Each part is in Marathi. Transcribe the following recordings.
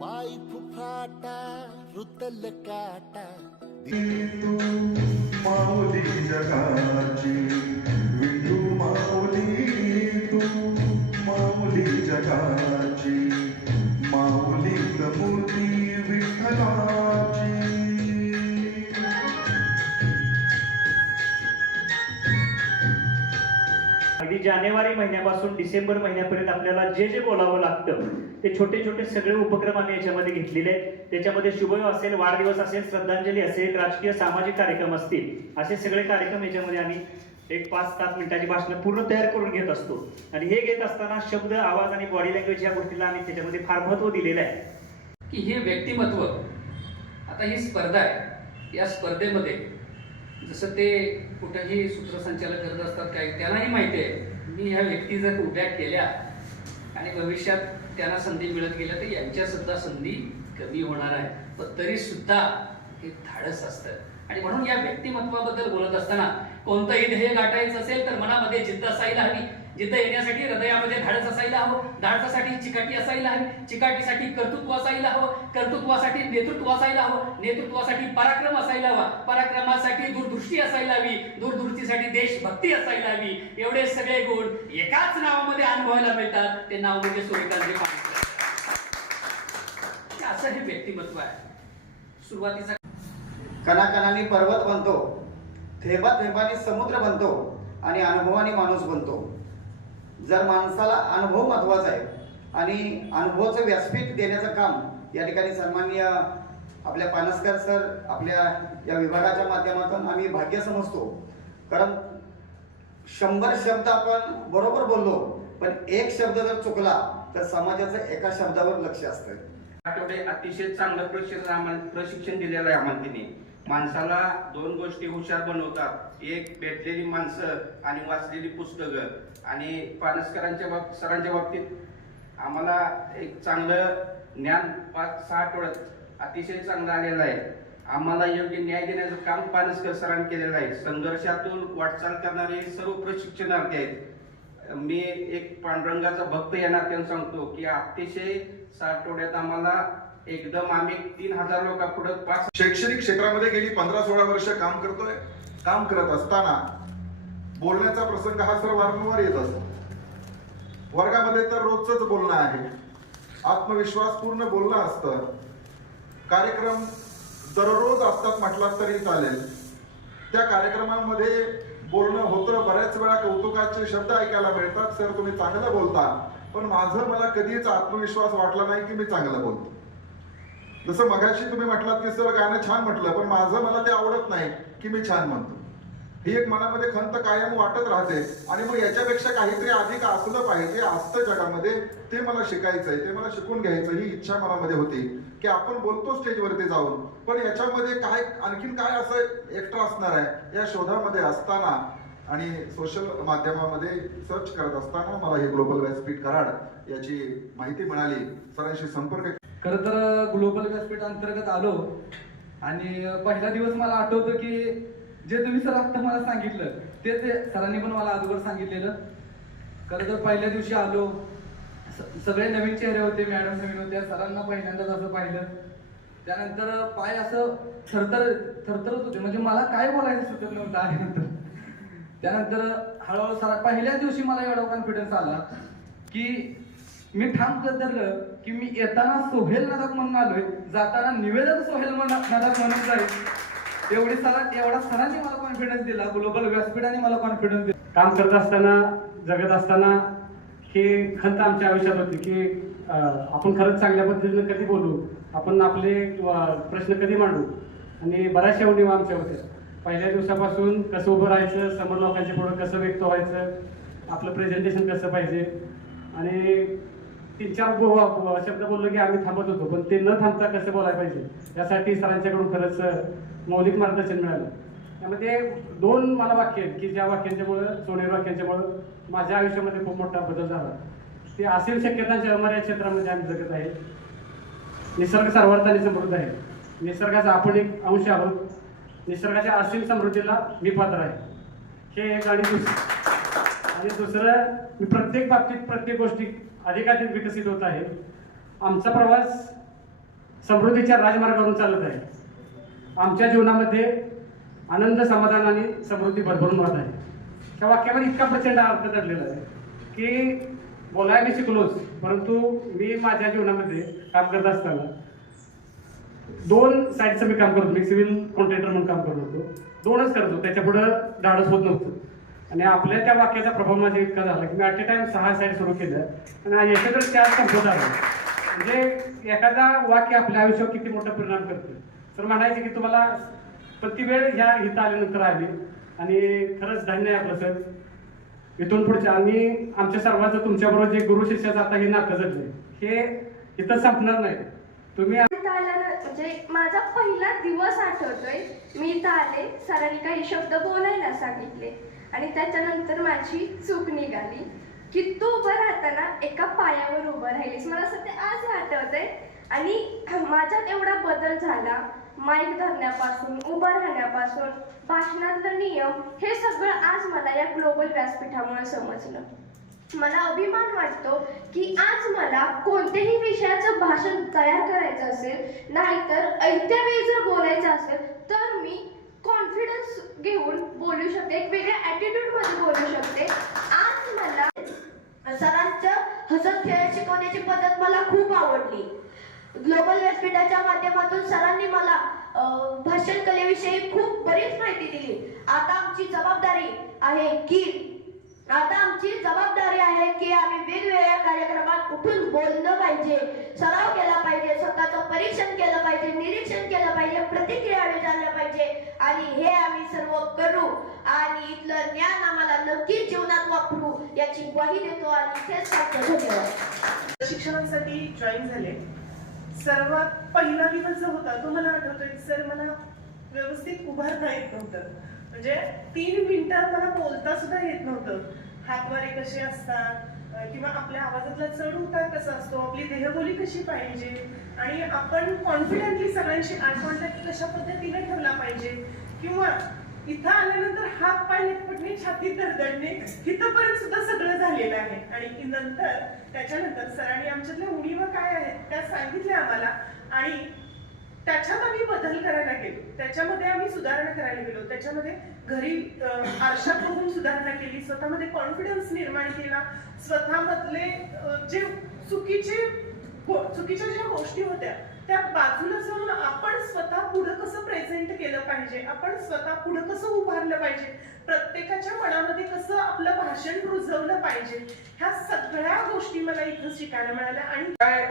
पाई फुफाटा रुतल काटा तू माऊली जगाची विठू माऊली तू माऊली जगाची माऊली मूर्ती विठ्ठलाची. अगदी जानेवारी महिन्यापासून डिसेंबर महिन्यापर्यंत आपल्याला जे जे बोलावं लागतं ते छोटे छोटे सगळे उपक्रम आम्ही याच्यामध्ये घेतलेले आहेत. त्याच्यामध्ये शुभविवाह असेल, वाढदिवस असेल, श्रद्धांजली असेल, राजकीय सामाजिक कार्यक्रम असतील, असे सगळे कार्यक्रम याच्यामध्ये आम्ही एक 5-7 मिनिटाची भाषणं पूर्ण तयार करून घेत असतो. आणि हे घेत असताना शब्द, आवाज आणि बॉडी लँग्वेज या गोष्टीला आम्ही त्याच्यामध्ये फार महत्त्व दिलेलं आहे की हे व्यक्तिमत्व. आता ही स्पर्धा आहे, या स्पर्धेमध्ये जसं ते कुठंही सूत्रसंचालन करत असतात काय, त्यांनाही माहिती आहे मी ह्या व्यक्ती जर उभ्या केल्या आणि भविष्यात त्यांना संधी मिळत गेल्या तर यांच्या सुद्धा संधी कमी होणार आहे. पण तरी सुद्धा हे धाडस असतं. आणि म्हणून या व्यक्तिमत्वाबद्दल बोलत असताना कोणतंही ध्येय गाठायचं असेल तर मनामध्ये जिद्द असायला हवी. जिद्द येण्यासाठी हृदयामध्ये धाडस असायला हवं. धाडसासाठी चिकाटी असायला हवी. चिकाटीसाठी कर्तृत्व असायला हवं. कर्तृत्वासाठी नेतृत्व असायला हवं. नेतृत्वासाठी पराक्रम असायला हवा. पराक्रमासाठी दूरदृष्टी असायला हवी. दूरदृष्टीसाठी देशभक्ती असायला हवी. एवढे सगळे गुण एकाच नावामध्ये अनुभवायला मिळतात. ते नाव म्हणजे सूर्यकांत पाटील. असं हे व्यक्तिमत्व आहे. सुरुवातीचा कणाकणाने पर्वत बनतो, थेंबा थेंबाने समुद्र बनतो आणि अनुभवाने माणूस बनतो. जर माणसाला अनुभव महत्वाचा आहे आणि अनुभवाचं व्यासपीठ देण्याचं काम या ठिकाणी सन्माननीय आपल्या पानसकर सर आपल्या या विभागाच्या माध्यमातून आम्ही भाग्य समजतो. कारण 100 शब्द आपण बरोबर बोललो, पण एक शब्द जर चुकला तर समाजाचं एका शब्दावर लक्ष असतं. आठवडे अतिशय चांगलं प्रशिक्षण दिलेलं आहे आम्हाला तिने. माणसाला 2 गोष्टी हुशार बनवतात, एक भेटलेली माणसं आणि वाचलेली पुस्तकं. आणि पानसकरांच्या सरांच्या बाबतीत आम्हाला एक चांगलं ज्ञान 5-6 आठवड्यात अतिशय चांगलं आलेलं आहे. आम्हाला योग्य न्याय देण्याचं काम पानसकर सरांनी केलेलं आहे. संघर्षातून वाटचाल करणारे सर्व प्रशिक्षणार्थी आहेत. मी एक पांडुरंगाचा भक्त या नात्याने सांगतो की अतिशय 6 आठवड्यात आम्हाला एकदम आम्ही 3000 लोकांपुढे 5 शैक्षणिक क्षेत्रामध्ये गेली 15-16 वर्ष काम करतोय. काम करत असताना बोलण्याचा प्रसंग हा सर वारंवार येत असतो. वर्गामध्ये तर रोजच बोलणं आहे, आत्मविश्वासपूर्ण बोलणं असतं. कार्यक्रम दररोज असतात म्हटलात तरी चालेल. त्या कार्यक्रमांमध्ये बोलणं होतं. बऱ्याच वेळा कौतुकाचे शब्द ऐकायला मिळतात, सर तुम्ही चांगलं बोलता. पण मला कधीच आत्मविश्वास वाटला नाही की मी चांगलं बोलतो. जसं मगाशी तुम्ही म्हटलात की सर गाणं छान म्हटलं, पण मला ते आवडत नाही की मी छान म्हणतो. ही एक मनामध्ये खंत कायम वाटत राहते. आणि मग याच्यापेक्षा काहीतरी अधिक असलं पाहिजे, असतं जगामध्ये, ते मला शिकायचंय, ते मला शिकून घ्यायचं ही इच्छा मनामध्ये होती. की आपण बोलतो स्टेजवरती जाऊन, पण याच्यामध्ये काय आणखीन काय असं एक्स्ट्रा असणार आहे या शोधामध्ये असताना आणि सोशल माध्यमामध्ये सर्च करत असताना मला हे ग्लोबल व्यासपीठ कराड याची माहिती मिळाली. सरांशी संपर्क. खरं तर ग्लोबल व्यासपीठ अंतर्गत आलो आणि पहिला दिवस मला आठवतं की जे तुम्ही सर आता मला सांगितलं ते सरांनी पण मला अगोदर सांगितलेलं. खरं तर पहिल्या दिवशी आलो, सगळे नवीन चेहरे होते, मॅडम नवीन होत्या. सरांना पहिल्यांदाच असं पाहिलं. त्यानंतर पाय असं थरथरत होते, म्हणजे मला काय बोलायचं सुचत नव्हतं आल्यानंतर. त्यानंतर हळूहळू सर पहिल्याच दिवशी मला एवढा कॉन्फिडन्स आला की मी ठाम धरलं की मी येताना सोहेल नदाख म्हणून आलोय, जाताना निवेदन सोहेल नदाख म्हणून जाईल. एवढा सरांनी मला कॉन्फिडन्स दिला, ग्लोबल व्यासपीठाने मला कॉन्फिडन्स दिला. काम करत असताना, जगत असताना ही खंत आमच्या आयुष्यात होती की आपण खरंच चांगल्या पद्धतीने कधी बोलू, आपण आपले प्रश्न कधी मांडू. आणि बऱ्याचशा उणीवा आमच्या होत्या. पहिल्या दिवसापासून कसं उभं राहायचं, समोर लोकांच्या पुढं कसं व्यक्त व्हायचं, आपलं प्रेझेंटेशन कसं पाहिजे. आणि 3-4 शब्द बोललो की आम्ही थांबत होतो, पण ते न थांबता कसं बोलायला पाहिजे यासाठी सरांच्याकडून खरंच मौलिक मार्गदर्शन मिळालं. त्यामध्ये 2 मला वाक्य आहेत की ज्या वाक्यांच्यामुळं, सोनेरी वाक्यांच्यामुळं माझ्या आयुष्यामध्ये खूप मोठा बदल झाला. ते असीम शक्यतांच्या अमर्याद क्षेत्रामध्ये आम्ही जगत आहे. निसर्ग सर्वार्थाने समृद्ध आहे. निसर्गाचा आपण एक अंश आहोत. निसर्गाच्या असीम समृद्धीला मी पात्र आहे. हे एक. आणि दुसरं, मी प्रत्येक बाबतीत प्रत्येक गोष्टी अधिकाधिक विकसित होत आहे. आमचा प्रवास समृद्धीच्या राजमार्गावरून चालत आहे. आमच्या जीवनामध्ये आनंद, समाधान आणि समृद्धी भरभरून वाहत आहे. त्या वाक्यामध्ये इतका प्रचंड अर्थ दडलेला आहे की बोलायला मी शिकलोच, परंतु मी माझ्या जीवनामध्ये काम करत असताना 2 साईडचं मी काम करतो. मी सिव्हिल कॉन्ट्रॅक्टर म्हणून काम करत होतो. 2च करत होतो, त्याच्या पुढं धाडस होत नव्हतं. आणि आपल्या त्या वाक्याचा प्रभाव माझ्या इतका झाला की मी ॲट ए टाइम 6 साईड सुरू केल्या आणि याच्यातच 4 संपत आलं. म्हणजे एखादा वाक्य आपल्या आयुष्यावर किती मोठा परिणाम करते. तर म्हणायचे की तुम्हाला प्रतिवेळ ह्या इथं आल्यानंतर आली आणि खरंच धन्य आहे आपलं सर. इथून पुढच्या आणि आमच्या सर्वांचं तुमच्याबरोबर जे गुरु शिष्याचं आता हे नातं जडले हे इथं संपणार नाही. तुम्ही म्हणजे माझा पहिला दिवस आठवतोय. मी इथं आले, सरांनी काही शब्द बोलायला सांगितले आणि त्याच्यानंतर माझी चूक निघाली की तू उभं राहताना एका पायावर उभं राहिलीस. मला असं ते आज आठवतंय. आणि माझ्यात एवढा बदल झाला, माईक धरण्यापासून, उभं राहण्यापासून, भाषणातलं नियम, हे सगळं आज मला या ग्लोबल व्यासपीठामुळे समजलं. मला अभिमान वाटतो की आज मला कोणत्याही विषयाचं भाषण तयार करायचं असेल, नाहीतर ऐत्या वेळी जर बोलायचं असेल तर मी कॉन्फिडन्स घेऊन बोलू शकते, एक वेगळ्या ॲटिट्यूडमध्ये बोलू शकते. आज मला सरांच्या हसत खेळत शिकवण्याची पद्धत मला खूप आवडली. ग्लोबल व्यासपीठाच्या माध्यमातून सरांनी मला भाषण कलेविषयी खूप बरीच माहिती दिली. आता आमची जबाबदारी आहे की आम्ही वेगवेगळ्या कार्यक्रमात उठून बोललं पाहिजे, सराव केला पाहिजे, स्वतःचं परीक्षण केलं पाहिजे, निरीक्षण केलं पाहिजे, प्रतिक्रिया विचारल्या पाहिजे आणि हे आम्ही सर्व करू आणि इथलं ज्ञान आम्हाला नक्कीच जीवनात वापरू याची ग्वाही देतो आणि इथेच सांगतो. धन्यवाद. शिक्षणासाठी जॉईन झाले. सर्वात पहिला दिवस जो होता तो मला आठवतोय. सर मला व्यवस्थित उभारता येत नव्हतं. म्हणजे 3 मिनिटात मला बोलता सुद्धा येत नव्हतं. हातवारे कसे असतात किंवा आपल्या आवाजातला चढ उतार कसा असतो, आपली देहबोली कशी पाहिजे आणि आपण कॉन्फिडेंटली सगळ्यांशी आय कॉन्टॅक्ट कशा पद्धतीने ठेवला पाहिजे किंवा इथं आल्यानंतर हात पाय लटपटणे, छाती धडधडणे, इथंपर्यंत सुद्धा सगळं झालेलं आहे. आणि नंतर त्याच्यानंतर सरांनी आमच्यातल्या उणीवा काय आहेत त्या सांगितल्या आम्हाला आणि त्याच्यात आम्ही बदल करायला गेलो, त्याच्यामध्ये आम्ही सुधारणा करायला गेलो, त्याच्यामध्ये घरी आरशात बघून सुधारणा केली, स्वतःमध्ये कॉन्फिडन्स निर्माण केला, स्वतःमधले जे चुकीच्या ज्या गोष्टी होत्या त्या बाजूला जाऊन आपण स्वतः पुढे कसं प्रेझेंट केलं पाहिजे, आपण स्वतः पुढे कसं उभारलं पाहिजे, प्रत्येकाच्या मनामध्ये कसं आपलं भाषण रुजवलं पाहिजे, ह्या सगळ्या गोष्टी मला इथं शिकायला मिळाल्या. आणि काय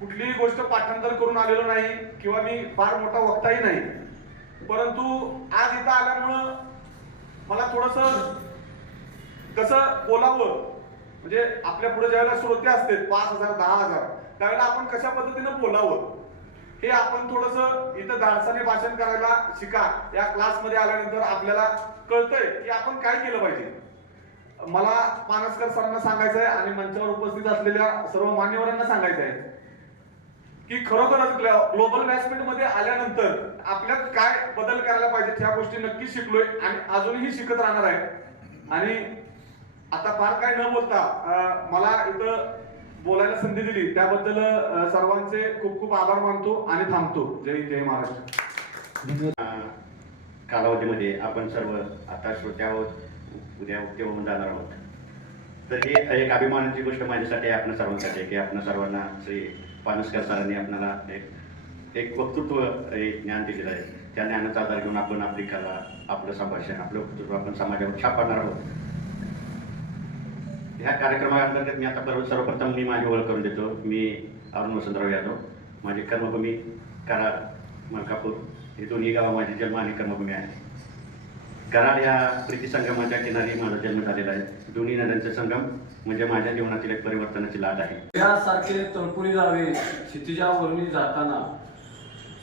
कुठलीही गोष्ट पाठांतर करून आलेलो नाही किंवा मी फार मोठा वक्ताही नाही, परंतु आज इथं आल्यामुळं मला थोडंसं कसं बोलावं, म्हणजे आपल्या पुढे ज्यावेळेला श्रोते असतील 5,000 10,000 त्यावेळेला आपण कशा पद्धतीनं बोलावं हे आपण थोडंसं इथं धाडसाने भाषण करायला शिका. या क्लासमध्ये आल्यानंतर आपल्याला कळतंय की आपण काय केलं पाहिजे. मला पानसकर सरांना सांगायचं आहे आणि मंचावर उपस्थित असलेल्या सर्व मान्यवरांना सांगायचं आहे की खरोखरच ग्लोबल व्यासपीठमध्ये आल्यानंतर आपल्यात काय बदल करायला पाहिजे ह्या गोष्टी नक्की शिकलोय आणि अजूनही शिकत राहणार आहे. आणि आता फार काय न बोलता मला इथं बोलायला संधी दिली त्याबद्दल सर्वांचे खूप खूप आभार मानतो आणि थांबतो. जय जय महाराष्ट्र. कालावधीमध्ये आपण सर्व आता श्रोते आहोत, उद्या उक्ते होऊन जाणार आहोत. तर ही एक अभिमानाची गोष्ट माझ्यासाठी आहे, आपल्या सर्वांसाठी, की आपण सर्वांना श्री पानसकर सरांनी आपल्याला एक वक्तृत्व ज्ञान दिलेलं आहे. त्या ज्ञानाचा आधार घेऊन आपण आपली कला, आपलं संभाषण, आपलं वक्तृत्व आपण समाजावर छाप पाडणार आहोत. ह्या कार्यक्रमाअंतर्गत मी आता सर्वप्रथम मी माझी ओळख करून देतो. मी अरुण वसंतराव यादव. माझी कर्मभूमी कराड, मलकापूर हे दोन्ही गावं माझी जन्म आणि कर्मभूमी आहे. कराड या प्रीती संगमाच्या किनारी माझा जन्म झालेला आहे. दोन्ही नद्यांचा संगम म्हणजे माझ्या जीवनातील एक परिवर्तनाची लाट आहे. सूर्यासारखे तळपुली जावे क्षितिजावरुनी जाताना,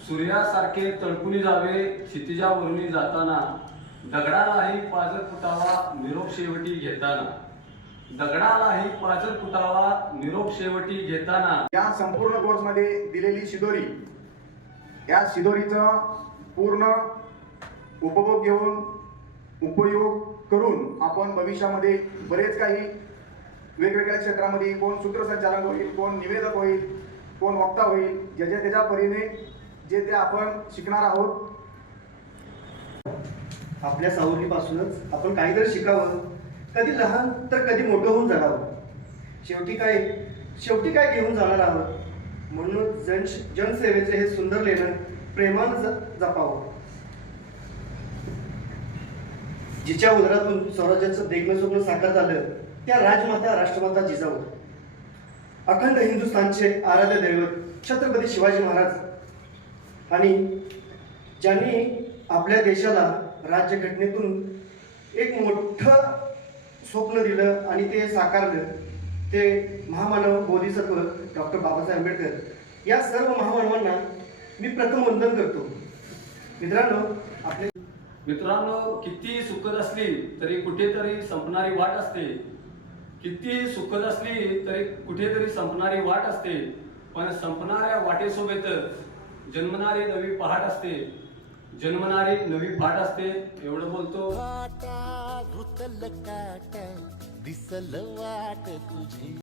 सूर्यासारखे तळपुली जावे क्षितिजावरुनी जाताना, दगडालाही पाजर फुटावा निरोप शेवटी घेताना, दगडालाही पाजर फुटावा निरोप शेवटी घेताना. या संपूर्ण कोर्समध्ये दिलेली शिदोरी, या शिदोरीचा पूर्ण उपभोग घेऊन उपयोग करून आपण भविष्यामध्ये बरेच काही वेगवेगळ्या क्षेत्रामध्ये कोण सूत्रसंचालक होईल, कोण निवेदक होईल, कोण वक्ता होईल, ज्याच्या त्याच्या परीने जे ते आपण शिकणार आहोत. आपल्या सावलीपासूनच आपण काहीतरी शिकावं, कधी लहान तर कधी मोठं होऊन जगावं. शेवटी काय घेऊन जाणार आहोत. म्हणून जनसेवेचे हे सुंदर लेणं प्रेमानं जपावं. जिच्या उदरातून स्वराज्याचं देखणं स्वप्न साकार झालं त्या राजमाता राष्ट्रमाता जिजाऊ, अखंड हिंदुस्थानचे आराध्य दैवत छत्रपती शिवाजी महाराज आणि ज्यांनी आपल्या देशाला राज्यघटनेतून एक मोठं स्वप्न दिलं आणि ते साकारलं, ते महामानव बोधिसत्व डॉक्टर बाबासाहेब आंबेडकर. या सर्व महामानवांना मी प्रथम वंदन करतो. मित्रांनो, किती सुखद असली तरी कुठेतरी संपणारी वाट असते. किती सुखद असली तरी कुठेतरी संपणारी वाट असते. पण संपणाऱ्या वाटेसोबतच जन्मणारी नवी पहाट असते. जन्मणारी नवी पहाट असते. एवढं बोलतो. काटा रुतल काटा दिसल वाट तुझी.